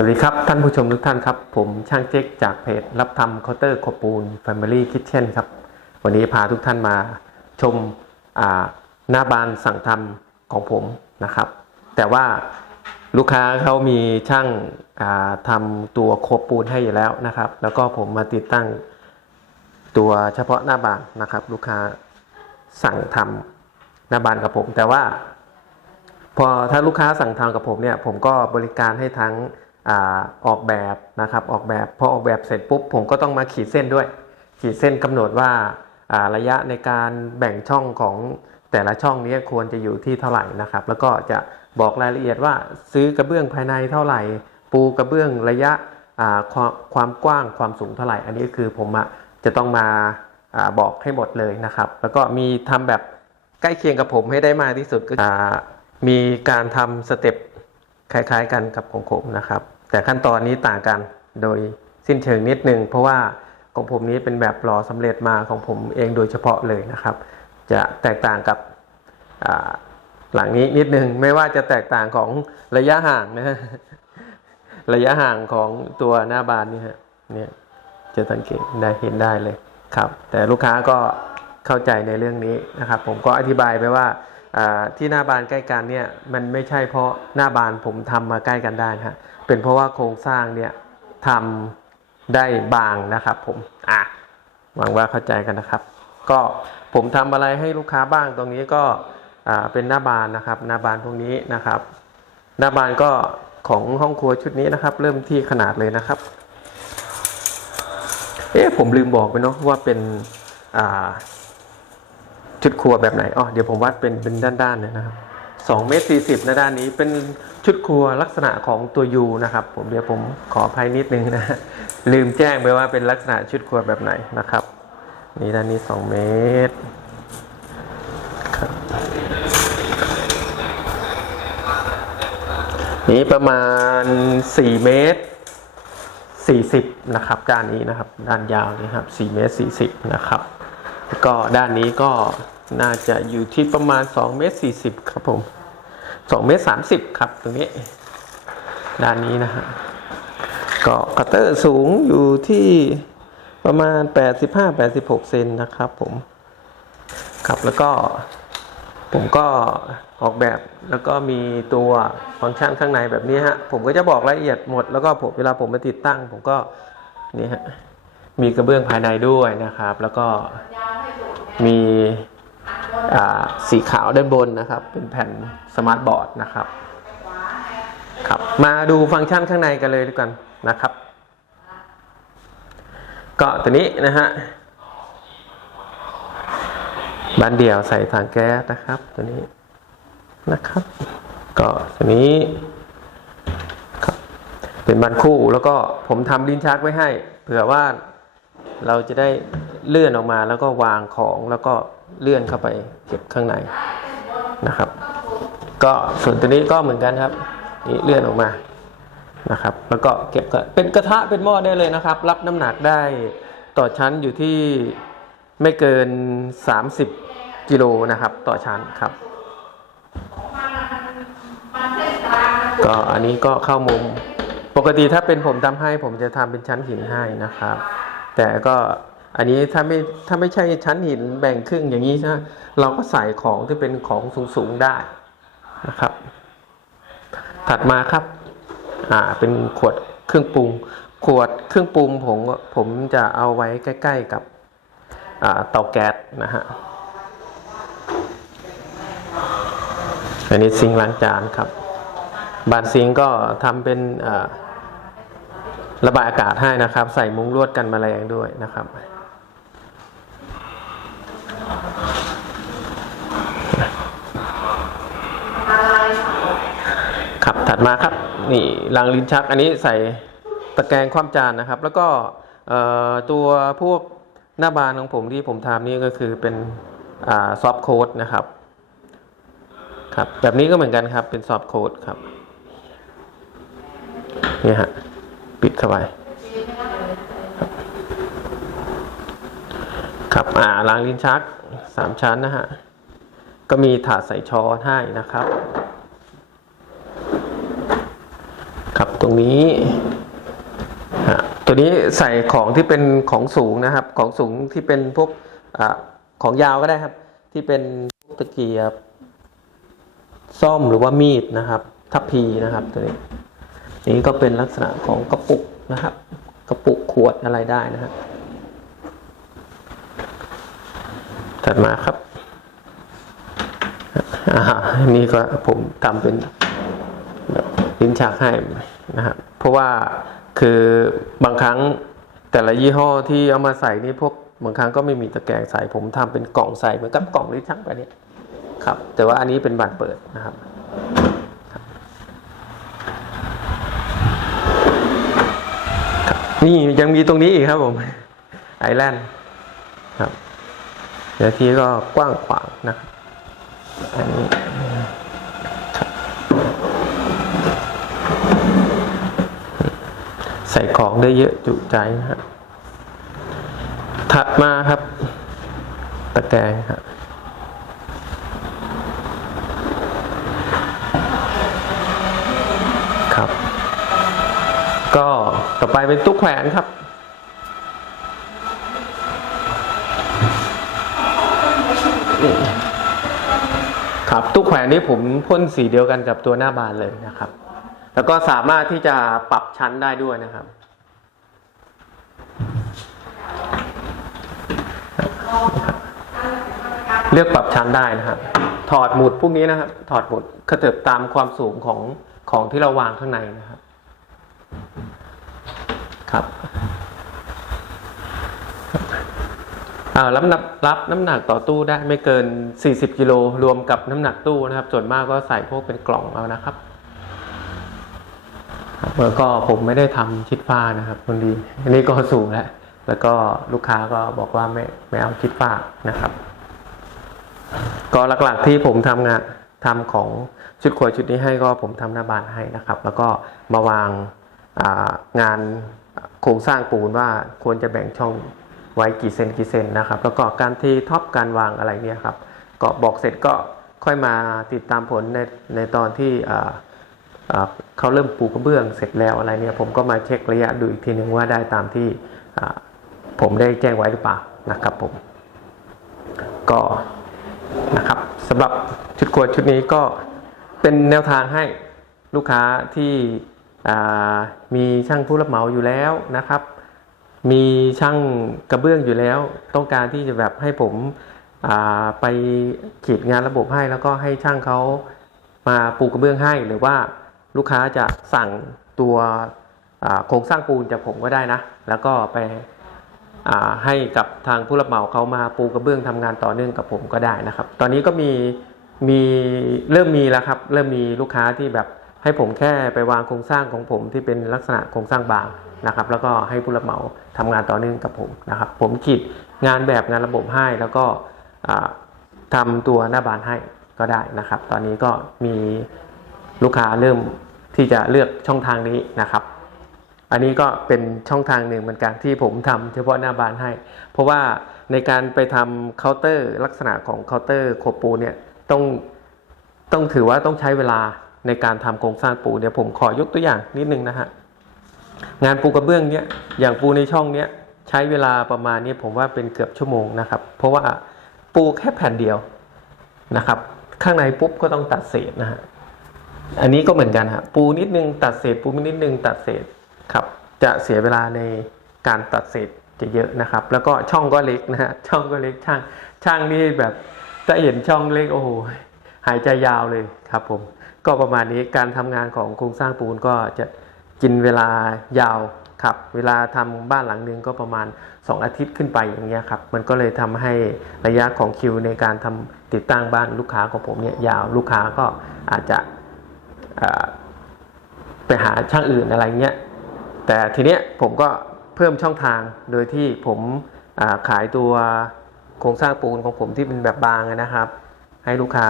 วัสดีครับ ท่านผู้ชมทุกท่านครับ ผมช่างเจ๊กจากเพจรับทำเคาน์เตอร์โคปูน Family Kitchen ครับ วันนี้พาทุกท่านมาชมาหน้าบานสั่งทำของผมนะครับ แต่ว่าลูกค้าเขามีช่างาทำตัวโคปูนให้อยู่แล้วนะครับ แล้วก็ผมมาติดตั้งตัวเฉพาะหน้าบานนะครับ ลูกค้าสั่งทำหน้าบานกับผม แต่ว่า พอถ้าลูกค้าสั่งทำกับผมเนี่ย ผมก็บริการให้ทั้ง ออกแบบนะครับออกแบบพอออกแบบเสร็จปุ๊บผมก็ต้องมาขีดเส้นด้วย ขีดเส้นกำหนดว่าระยะในการแบ่งช่องของแต่ละช่องนี้ควรจะอยู่ที่เท่าไหร่นะครับ แล้วก็จะบอกรายละเอียดว่าซื้อกระเบื้องภายในเท่าไหร่ ปูกระเบื้องระยะความความกว้างความสูงเท่าไหร่ อันนี้คือผมอะจะต้องมาอบอกให้หมดเลยนะครับ แล้วก็มีทำแบบใกล้เคียงกับผมให้ได้มากที่สุดก็มีการทำสเต็ปคล้ายๆกันกับของผมนะครับ แต่ขั้นตอนนี้ต่างกันโดยสิ้นเชิงนิดนึง เพราะว่าของผมนี้เป็นแบบรอสำเร็จมาของผมเองโดยเฉพาะเลยนะครับ จะแตกต่างกับหลังนี้นิดนึงไม่ว่าจะแตกต่างของระยะห่างนะฮะระยะห่างของตัวหน้าบานนี่ฮะเนี่ยจะสังเกตได้เห็นได้เลยครับ แต่ลูกค้าก็เข้าใจในเรื่องนี้นะครับ ผมก็อธิบายไปว่า ที่หน้าบานใกล้กันเนี่ยมันไม่ใช่เพราะหน้าบานผมทำมาใกล้กันได้ฮะเป็นเพราะว่าโครงสร้างเนี่ยทำได้บางนะครับ ผมอะหวังว่าเข้าใจกันนะครับ ก็ผมทำอะไรให้ลูกค้าบ้างตรงนี้ก็เป็นหน้าบานนะครับ หน้าบานพวกนี้นะครับ หน้าบานก็ของห้องครัวชุดนี้นะครับ เริ่มที่ขนาดเลยนะครับ เอ๊ะผมลืมบอกไปเนาะว่าเป็นอ่า ชุดครัวแบบไหนอ๋อเดี๋ยวผมวัดเป็นเป็นด้านๆเลยนะครับสองเมตรสี่สิบนะด้านนี้เป็นชุดครัวลักษณะของตัวยูนะครับ ผมเดี๋ยวผมขออภัยนิดนึงนะลืมแจ้งไปว่าเป็นลักษณะชุดครัวแบบไหนนะครับ นี่ด้านนี้สองเมตรครับนี่ประมาณสี่เมตร40นะครับด้านนี้นะครับ ด้านยาวนี่ครับ4เมตร40นะครับ ก็ด้านนี้ก็น่าจะอยู่ที่ประมาณ2เมตร40 ครับผม2เมตร30 ครับตรงนี้ ด้านนี้นะฮะก็คัตเตอร์สูงอยู่ที่ประมาณ 85-86 เซนนะครับผมครับแล้วก็ผมก็ออกแบบแล้วก็มีตัวฟังก์ชันข้างในแบบนี้ฮะ ผมก็จะบอกรายละเอียดหมด แล้วก็ผมเวลาผมมาติดตั้ง ผมก็นี่ฮะมีกระเบื้องภายในด้วยนะครับ แล้วก็ มีสีขาวด้านบนนะครับ เป็นแผ่นสมาร์ทบอร์ดนะครับครับมาดูฟังก์ชันข้างในกันเลยดีกว่านะครับ ก็ตัวนี้นะฮะบานเดี่ยวใส่ถังแก๊สนะครับ ตัวนี้นะครับ ก็ตัวนี้ครับเป็นบานคู่แล้วก็ผมทำลิ้นชักไว้ให้ เผื่อว่าเราจะได้ เลื่อนออกมาแล้วก็วางของแล้วก็เลื่อนเข้าไปเก็บข้างในนะครับ ก็ส่วนตัวนี้ก็เหมือนกันครับนี่เลื่อนออกมานะครับ แล้วก็เก็บเป็นกระทะเป็นหม้อได้เลยนะครับ รับน้ำหนักได้ต่อชั้นอยู่ที่ไม่เกิน 30 กิโลนะครับ ต่อชั้นครับ ก็อันนี้ก็เข้ามุมปกติถ้าเป็นผมทำให้ผมจะทำเป็นชั้นหินให้นะครับ แต่ก็ อันนี้ถ้าไม่ถ้าไม่ใช่ชั้นหินแบ่งครึ่งอย่างนี้นะเราก็ใส่ของที่เป็นของสูงๆได้นะครับ ถัดมาครับ อ่าเป็นขวดเครื่องปรุง ขวดเครื่องปรุงผมผมจะเอาไว้ใกล้ ๆกับอ่าเตาแก๊สนะฮะอันนี้ซิงล้างจานครับ บานซิงก็ทำเป็นอ่าระบายอากาศให้นะครับ ใส่มุ้งลวดกันแมลงด้วยนะครับ ครับถั ดมาครับนี่รางลิ้นชักอันนี้ใส่ตะแกรงคว่ำจานนะครับ แล้วก็ตัวพวกหน้าบานของผมที่ผมทำนี่ก็คือเป็นซอฟต์โค้ดนะครับครับแบบนี้ก็เหมือนกันครับเป็นซอฟต์โค้ดครับนี่ฮะปิดเข้าไปครับอ่ารางลิ้นชักสามชั้นนะฮะก็มีถาดใส่ช้อนให้นะครับ ค รับตรงนี้ตัวนี้ใส่ของที่เป็นของสูงนะครับ ของสูงที่เป็นพวกอของยาวก็ได้ครับ ที่เป็นตะเกียบซ่อมหรือว่ามีดนะครับ ทัพพีนะครับตัวนี้ นี้ก็เป็นลักษณะของกระปุกนะครับ กระปุกขวดอะไรได้นะครับถัดมาครับอ่านี่ก็ผมทำเป็นลิ้นชักให้ นะครับเพราะว่าคือบางครั้งแต่ละยี่ห้อที่เอามาใส่นี่พวกบางครั้งก็ไม่มีตะแกรงใส่ผมทำเป็นกล่องใส่เหมือนกับกล่องลิ้นชักแบบนี้ครับ แต่ว่าอันนี้เป็นบานเปิดนะครับนี่ยังมีตรงนี้อีกครับผมไอแลนด์ครับเดี๋ยวทีก็กว้างขวางนะครับอันนี้ครับใส่ของได้เยอะจุใจนะครับถัดมาครับ ตะแกรงครับครับ ก็ต่อไปเป็นตุ๊กแขวนครับ ครับตุ๊กแขวนนี้ผมพ่นสีเดียวกันกับตัวหน้าบานเลยนะครับ แล้วก็สามารถที่จะปรับชั้นได้ด้วยนะครับ เลือกปรับชั้นได้นะครับ ถอดหมุดพวกนี้นะครับ ถอดหมุดกระเถิบตามความสูงของของที่เราวางข้างในนะครับ ครับอ่ารับน้ำรับน้ำหนักต่อตู้ได้ไม่เกิน 40 กิโลรวมกับน้ำหนักตู้นะครับ ส่วนมากก็ใส่พวกเป็นกล่องเอานะครับ แล้วก็ผมไม่ได้ทำชิดฟ้านะครับคนดีอันนี้ก็สูงแล้วแล้วก็ลูกค้าก็บอกว่าไม่ไม่เอาชิดฟ้านะครับ ก็หลักๆที่ผมทำงานทำของชุดครัวชุดนี้ให้ก็ผมทำหน้าบานให้นะครับ แล้วก็มาวางางานโครงสร้างปูนว่าควรจะแบ่งช่องไว้กี่เซนกี่เซนนะครับ แล้วก็การทีท็อปการวางอะไรเนี่ยครับ ก็บอกเสร็จก็ค่อยมาติดตามผลในในตอนที่อ่า เขาเริ่มปูกระเบื้องเสร็จแล้วอะไรเนี่ยผมก็มาเช็คระยะดูอีกทีหนึ่งว่าได้ตามที่ผมได้แจ้งไว้หรือเปล่านะครับผม ก็นะครับสำหรับชุดครัวชุดนี้ก็เป็นแนวทางให้ลูกค้าที่มีช่างผู้รับเหมาอยู่แล้วนะครับ มีช่างกระเบื้องอยู่แล้ว ต้องการที่จะแบบให้ผมไปขีดงานระบบให้ แล้วก็ให้ช่างเขามาปูกระเบื้องให้หรือว่า ลูกค้าจะสั่งตัวโครงสร้างปูนจากผมก็ได้นะ แล้วก็ไปให้กับทางผู้รับเหมาเขามาปูกระเบื้องทำงานต่อเนื่องกับผมก็ได้นะครับ ตอนนี้ก็มีมีเริ่มมีแล้วครับ เริ่มมีลูกค้าที่แบบให้ผมแค่ไปวางโครงสร้างของผมที่เป็นลักษณะโครงสร้างบางนะครับ แล้วก็ให้ผู้รับเหมาทำงานต่อเนื่องกับผมนะครับ ผมขีดงานแบบงานระบบให้แล้วก็อ่าทำตัวหน้าบานให้ก็ได้นะครับ ตอนนี้ก็มีลูกค้าเริ่ม ที่จะเลือกช่องทางนี้นะครับ อันนี้ก็เป็นช่องทางหนึ่งเหมือนกันที่ผมทำเฉพาะหน้าบานให้ เพราะว่าในการไปทำเคาน์เตอร์ลักษณะของเคาน์เตอร์โคปูเนี่ยต้องต้องถือว่าต้องใช้เวลาในการทำโครงสร้างปูเดี๋ยวผมขอยกตัวอย่างนิดนึงนะฮะงานปูกระเบื้องเนี่ยอย่างปูในช่องเนี้ยใช้เวลาประมาณนี้ผมว่าเป็นเกือบชั่วโมงนะครับ เพราะว่าปูแค่แผ่นเดียวนะครับ ข้างในปุ๊บก็ต้องตัดเศษนะฮะ อันนี้ก็เหมือนกันฮะปูนิดนึงตัดเศษปูนิดนึงตัดเศษครับ จะเสียเวลาในการตัดเศษจะเยอะนะครับ แล้วก็ช่องก็เล็กนะฮะช่องก็เล็กช่างช่างนี่แบบถ้าเห็นช่องเล็กโอ้โหหายใจยาวเลยครับผมก็ประมาณนี้การทำงานของโครงสร้างปูนก็จะกินเวลายาวครับ เวลาทำบ้านหลังนึงก็ประมาณ 2 อาทิตย์ขึ้นไปอย่างเงี้ยครับ มันก็เลยทำให้ระยะของคิวในการทำติดตั้งบ้านลูกค้าของผมเนี่ยยาวลูกค้าก็อาจจะ ไปหาช่างอื่นอะไรเงี้ยแต่ทีเนี้ยผมก็เพิ่มช่องทางโดยที่ผมขายตัวโครงสร้างปูนของผมที่เป็นแบบบางนะครับ ให้ลูกค้า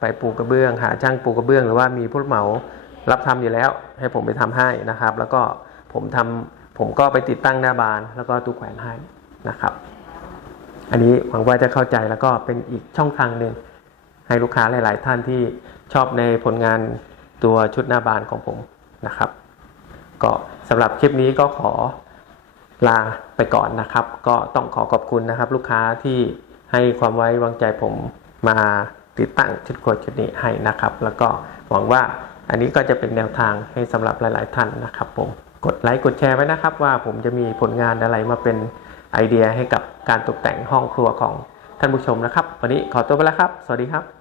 ไปปูกระเบื้อง หาช่างปูกระเบื้อง หรือว่ามีผู้รับเหมารับทำอยู่แล้ว ให้ผมไปทำให้นะครับ แล้วก็ผมทำผมก็ไปติดตั้งหน้าบาน แล้วก็ตู้แขวนให้นะครับ อันนี้หวังว่าจะเข้าใจแล้วก็เป็นอีกช่องทางหนึ่งให้ลูกค้าหลาย ๆ ท่านที่ชอบในผลงาน ตัวชุดหน้าบานของผมนะครับ ก็สำหรับคลิปนี้ก็ขอลาไปก่อนนะครับ ก็ต้องขอขอบคุณนะครับ ลูกค้าที่ให้ความไว้วางใจผมมาติดตั้งชุดครัวชุดนี้ให้นะครับ แล้วก็หวังว่าอันนี้ก็จะเป็นแนวทางให้สำหรับหลาย ๆ ท่านนะครับผมกดไลค์กดแชร์ไว้นะครับ ว่าผมจะมีผลงานอะไรมาเป็นไอเดียให้กับการตกแต่งห้องครัวของท่านผู้ชมนะครับ วันนี้ขอตัวไปแล้วครับ สวัสดีครับ